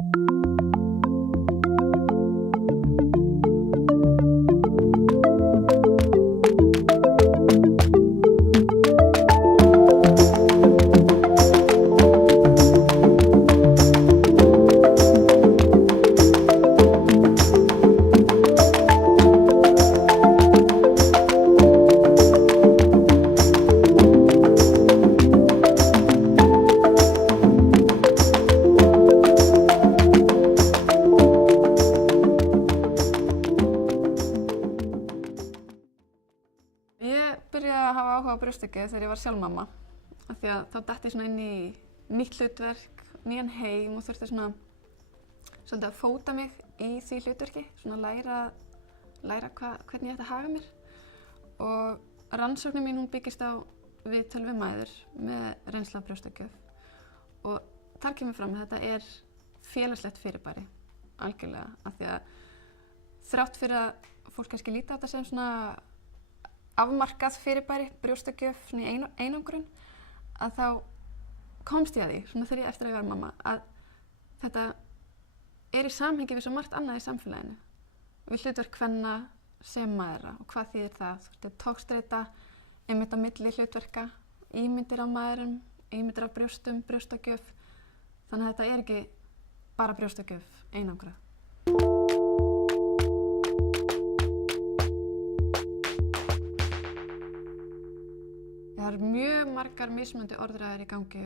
Ég byrjaði að hafa áhuga á brjóstakjöf þegar ég var sjálf mamma. Af því að þá datt ég svona inn í nýtt hlutverk, nýjan heim og þurfti svona svolítið að fóta mig í því hlutverki, svona læra hvernig ég ætti að haga mér. Og rannsóknin mín hún byggist á viðtöl við mæður með reynslu af brjóstakjöf. Og þar kemur fram að þetta er félagslegt fyrirbæri, algjörlega. Af því að þrátt fyrir að fólk kannski líti á þetta sem svona afmarkað fyrirbæri, brjóstakjöf, svona í einangrun, að þá komst ég að því, svona þegar ég eftir að ég var mamma, að þetta er í samhengi við svo margt annað í samfélaginu. Við hlutverk kvenna sem mæðra og hvað þýðir það? Þetta er togstreita, einmitt á milli hlutverka, ímyndir af mæðrum, ímyndir af brjóstum, brjóstakjöf. Þannig að þetta er ekki bara brjóstakjöf einangrað. Það eru mjög margar mismunandi orðræður í gangi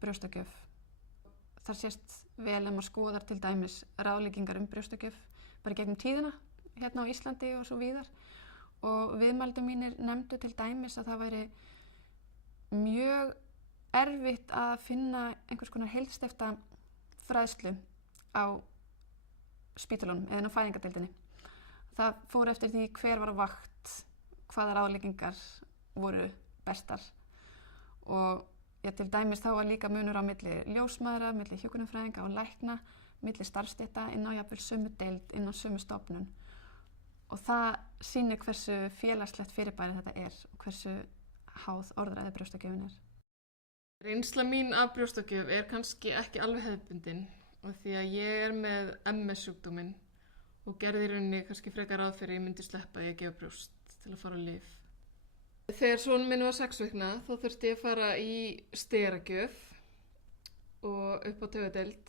brjóstakjöf. Það sést vel ef maður skoðar til dæmis ráðleggingar brjóstakjöf bara gegnum tíðina hérna á Íslandi og svo víðar. Og viðmælendur mínir nefndu til dæmis að það væri mjög erfitt að finna einhvers konar heilsteypta fræðslu á spítölunum eða á fæðingardeildinni. Það fór eftir því hver var á vakt, hvaða ráðleggingar voru bestar. Og til dæmis þá var líka munur á milli ljósmæðra, milli hjúkrunarfræðinga og lækna, milli starfsstétta inn á jafnvel sömu deild, inn á sömu stofnun. Og það sýnir hversu félagslegt fyrirbæri þetta er og hversu háð orðræði brjóstakjöfin er. Reynsla mín af brjóstakjöf er kannski ekki alveg hefðbundin og því að ég er með MS-sjúkdóminn og gerði í rauninni kannski frekar ráð fyrir að ég myndi sleppa því að gefa brjóst til að fara á lyf. Þegar sonur minn var 6 vikna þá þurfti ég að fara í steragjöf og upp á taugadeild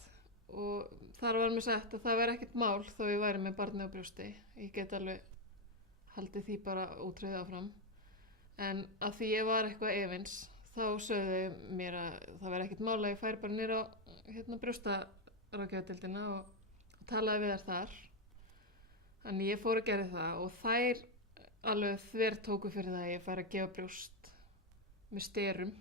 og þar var mér sagt að það væri ekkert mál þó ég væri með barni á brjósti. Ég get alveg haldið því bara ótrúið áfram. En að því ég var eitthvað efins þá sögðu mér að það væri ekkert mál að ég færi bara niður á brjóstaráðgjafadeildina og talaði við þær þar. Þannig ég fór að gera það og þær alveg þvertóku fyrir það að ég færi að gefa brjóst með sterum.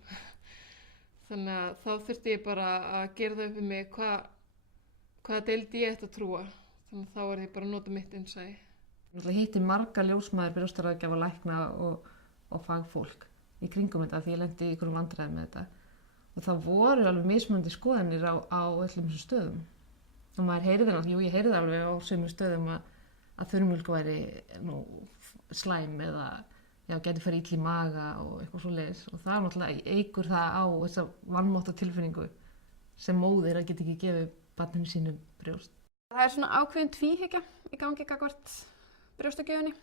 Þannig að þá þurfti ég bara að gera það upp við mig hvaða deild ég ætti að trúa. Þannig að þá var ég bara að nota mitt innsæi. Ég hitti marga ljósmæður, brjóstaráðgjafa, lækna og fagfólk í kringum þetta því ég lenti í einhverjum vandræðum með þetta. Og það voru alveg mismunandi skoðanir á öllum þessum stöðum. Og maður heyrði náttúrulega, ég heyrði alveg á sömu stöðum að þurrmjólk væri slæm eða gæti farið illa í maga og eitthvað svoleiðis. Og það náttúrulega eykur það á þessa vanmáttu tilfinningu sem móðir að geta ekki gefið barninu sínu brjóst. Það er svona ákveðin tvíhyggja í gangi gagnvart brjóstakjöfinni.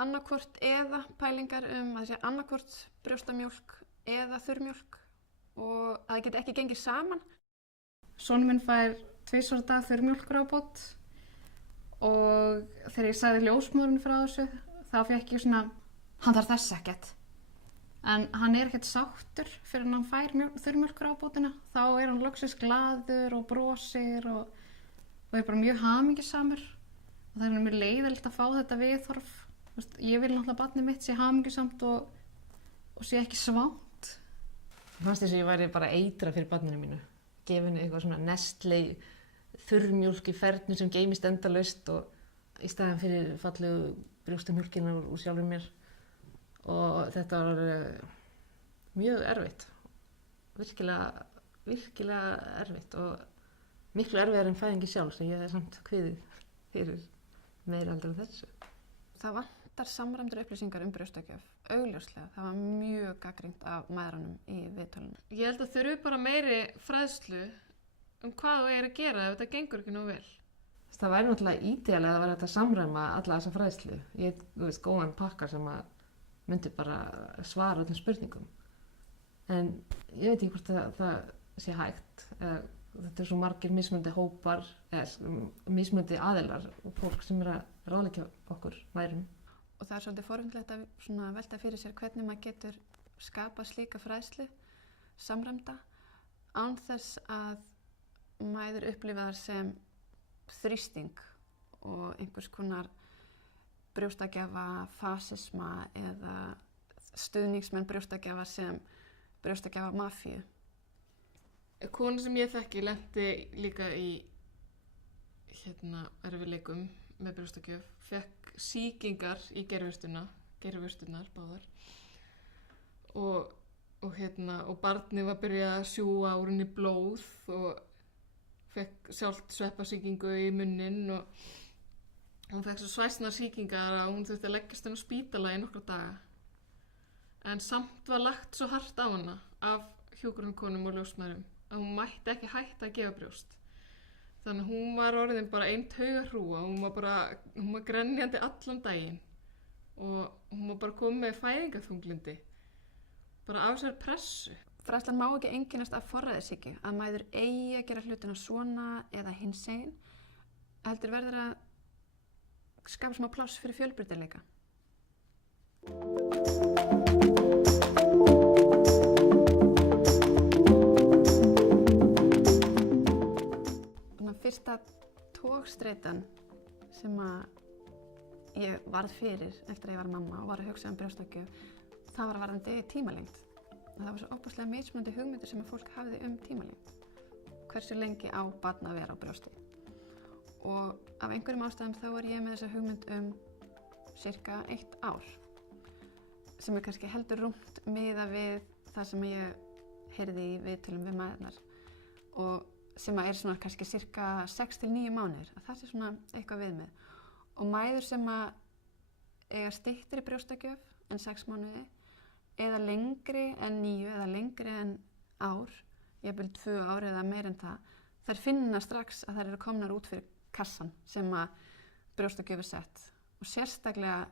Annarkvort eða pælingar að það sé annarkvort brjóstamjólk eða þurrmjólk og að það geti ekki gengið saman. Sonur minn fær 2 á dag þurrmjólkurábót og þegar ég sagði ljósmóðurinn frá þessu þá fékk ég svona, hann þarf þess ekkert. En hann er ekkert sáttur fyrir hann fær þurrmjólkurábótina. Þá er hann loksins glaður og brosir og er bara mjög hamingjusamur. Og það er mér leiðilegt að fá þetta viðhorf. Ég vil náttúrulega barnið mitt sé hamingjusamt og sé ekki svangt. Mér fannst þess að ég væri bara eitra fyrir barninu mínu. Gefinu eitthvað svona Nestlé þurrmjólk í fernu sem geymist endalaust og í staðinn fyrir fallegu brjóstamjólkina úr sjálfur mér. Og þetta var mjög erfitt. Virkilega erfitt og miklu erfiðar en fæðingi sjálf sem ég hef samt kviðið fyrir meira heldur en þessu. Það vantar samræmdar upplýsingar brjóstakjöf, augljóslega. Það var mjög gagnrýnt af mæðrunum í viðtölunum. Ég held að þurfi bara meiri fræðslu hvað þú er að gera ef þetta gengur ekki nóg vel. Það væri náttúrulega ídealega að vera hægt að samræma alla þessa fræðslu. Ég veist góðan pakka sem að myndi bara svara öllum spurningum. En ég veit ekki hvort það sé hægt. Þetta svo margir mismunandi hópar, mismunandi aðilar og fólk sem að ráðleggja okkur værum. Og það svolítið forvindilegt að svona velta fyrir sér hvernig maður getur skapað slíka fræðslu, samræmda, án þess að mæður upplifa þar sem þrýsting og einhvers konar brjóstagjafa, fasisma eða stuðningsmenn brjóstagjafa sem brjóstagjafa mafíu. Kona sem ég þekki lenti líka í erfiðleikum með brjóstagjöf, fekk sýkingar í gervurstunar báðar og barnið var að byrja að sjúga úr henni blóð og fekk sjálft sveppasýkingu í munnin og hún fekk svo svæsnar sýkingar að hún þurfti að leggjast inn á spítala í nokkra daga. En samt var lagt svo hart á hana af hjúkrunarkonum og ljósmæðrum að hún mætti ekki hætta að gefa brjóst. Þannig að hún var orðin bara ein taugahrúga, hún var grenjandi allan daginn og hún var bara komið með fæðingarþunglindi, bara af sér pressu. Fræðslan má ekki einkennast af forræðishyggju, að mæður eigi að gera hlutina svona eða hinsegin, heldur verður að skapa smá pláss fyrir fjölbreytileika. Fyrsta togstreitan sem að ég varð fyrir eftir að ég var mamma og var að hugsa brjóstagjöf, það var varðandi tímalengd. Það var svo óbúslega mismunandi hugmyndir sem að fólk hafði tímalengd. Hversu lengi á barn að vera á brjósti. Og af einhverjum ástæðum þá var ég með þessa hugmynd cirka 1 ár. Sem kannski heldur rúmt miðað við það sem ég heyrði í viðtölum við mæðurnar. Og sem að svona kannski cirka 6 til 9 mánuðir. Að það sé svona eitthvað viðmið. Og mæður sem að eiga styttri brjóstagjöf en 6 mánuði eða lengri en 9 eða lengri en ár, jafnvel 2 ár eða meir en það, þær finna strax að þær eru komnar út fyrir kassan sem að brjóstagjöf er sett. Og sérstaklega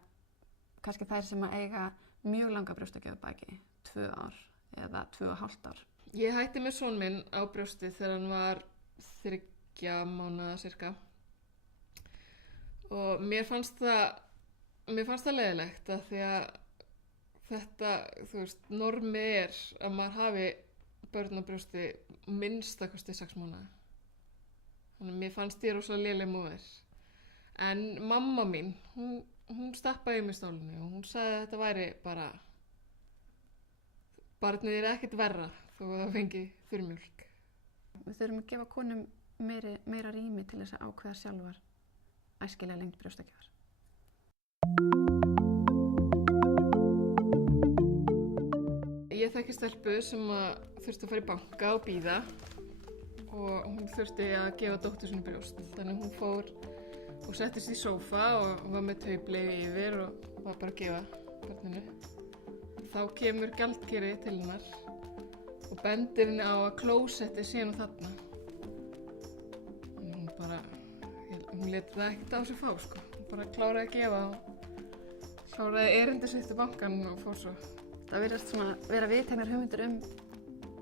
kannski þær sem að eiga mjög langa brjóstagjöf baki, 2 ár eða 2,5 ár. Ég hætti með son minn á brjósti þegar hann var 3 mánaða cirka og mér fannst það leiðilegt af því að þetta, normið er að maður hafi börn á brjósti minnstakosti 6 mánaða. Þannig að mér fannst ég rosalega léleg móðir. En mamma mín, hún stappaði í mig stólinu og hún sagði að þetta væri bara barnið er ekkert verra þó að það fengi þurrmjólk. Við þurfum að gefa konum meira rými til þess að ákveða sjálfar æskilega lengd brjóstagjafar. Ég þekki stelpu sem þurfti að fara í banka og bíða og hún þurfti að gefa dóttur sinni brjóst. Þannig hún fór og settist í sófa og var með taupleið yfir og var bara að gefa barninu. Þá kemur gjaldkeri til hennar og bendir henni á að klósetti sé nú þarna. Hún lét það ekkert á sig fá, sko. Hún bara kláraði að gefa og kláraði erindi sitt í bankann og fór svo. Það virðast svona vera viðteknar hugmyndir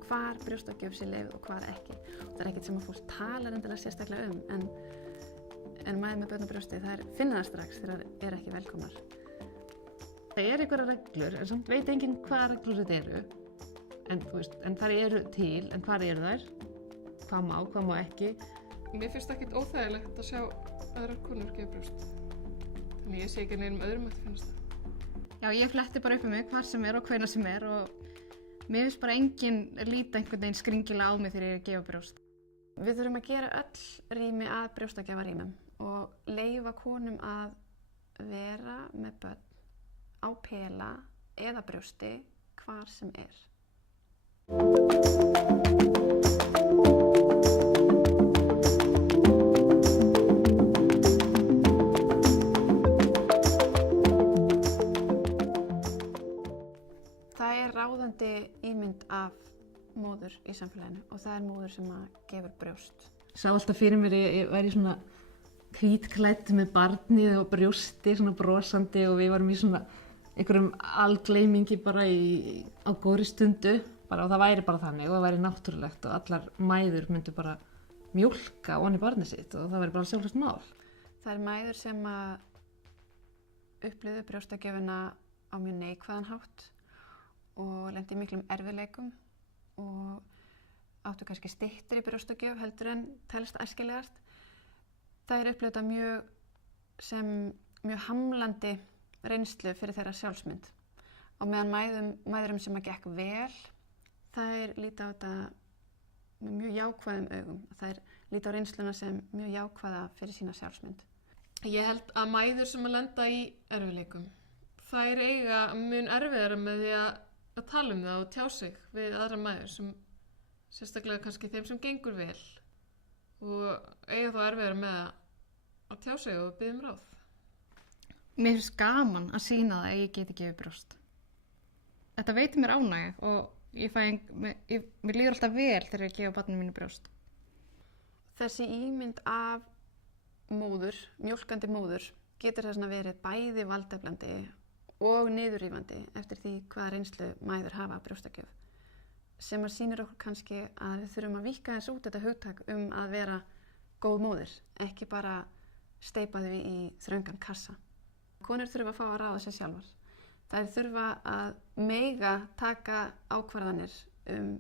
hvar brjóstagjöf sé leyfð og hvar ekki. Það er ekkert sem að fólk talar endilega sérstaklega en mæður með börn á brjósti, þær finna það strax þegar þær eru ekki velkomnar. Það einhverjar reglur, en samt veit enginn hvaða reglur þetta eru. En þær eru til, en hvar eru þær? Hvað má ekki? Mér finnst ekkert óþægilegt að sjá aðrar konur gefa brjóst. Þannig ég sé ekki neinum öðrum að það finnst það. Já, ég fletti bara upp um mig hvar sem er og hvenær sem er og mér finnst bara enginn líta einhvern veginn skringilega á mig þegar ég er að gefa brjóst. Við þurfum að gera öll rými að brjóstagjafarýmum og leyfa konum að vera með börn á pela eða brjósti hvar sem er. Það er ráðandi ímynd af móður í samfélaginu og það er móður sem að gefur brjóst. Ég sá alltaf fyrir mér, ég væri svona hvítklædd með barnið og brjósti, svona brosandi og við varum í svona einhverjum algleymingi bara á góðri stundu bara, og það væri bara þannig og það væri náttúrulegt og allar mæður myndu bara mjólka onni barnið sitt og það væri bara sjálfsagt mál. Það er mæður sem að upplifðu brjóstagjöfina á mjög neikvæðan hátt og lendi í miklum erfiðleikum og áttu kannski styttri brjóstagjöf heldur en telst æskilegast. Það er upplifðu mjög hamlandi reynslu fyrir þeirra sjálfsmynd. Á meðan mæðurum sem að gekk vel, þær líta á þetta með mjög jákvæðum augum. Þær líta á reynsluna sem mjög jákvæða fyrir sína sjálfsmynd. Ég held að mæður sem að lenda í erfiðleikum, þær eiga mun erfiðara með því að tala um það og tjá sig við aðra mæður sem sérstaklega kannski þeim sem gengur vel og eiga þá erfiðara með að tjá sig og biðja um ráð. Mér finnst gaman að sýna það að ég geti gefið brjóst. Þetta veitir mér ánægju og mér líður alltaf vel þegar ég gefa barninu mínu brjóst. Þessi ímynd af mjólkandi móður, getur þess að verið bæði valdeflandi og niðurrífandi eftir því hvaða reynslu mæður hafa af brjóstagjöf. Sem að sýnir okkur kannski að við þurfum að víkka þess út þetta hugtak að vera góð móðir, ekki bara steypa þau í þröngan kassa. Konur þurfa að fá að ráða sér sjálfar. Þær þurfa að mega taka ákvarðanir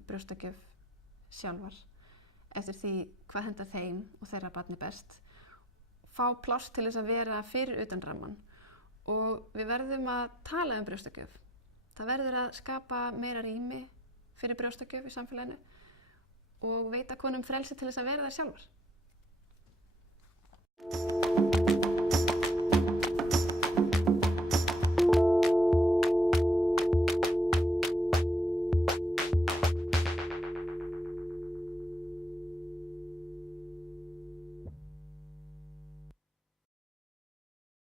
brjóstagjöf sjálfar eftir því hvað henda þeim og þeirra barni best. Fá pláss til þess að vera fyrir utan ramman og við verðum að tala brjóstagjöf. Það verður að skapa meira rými fyrir brjóstagjöf í samfélaginu og veita konum frelsi til þess að vera það sjálfar.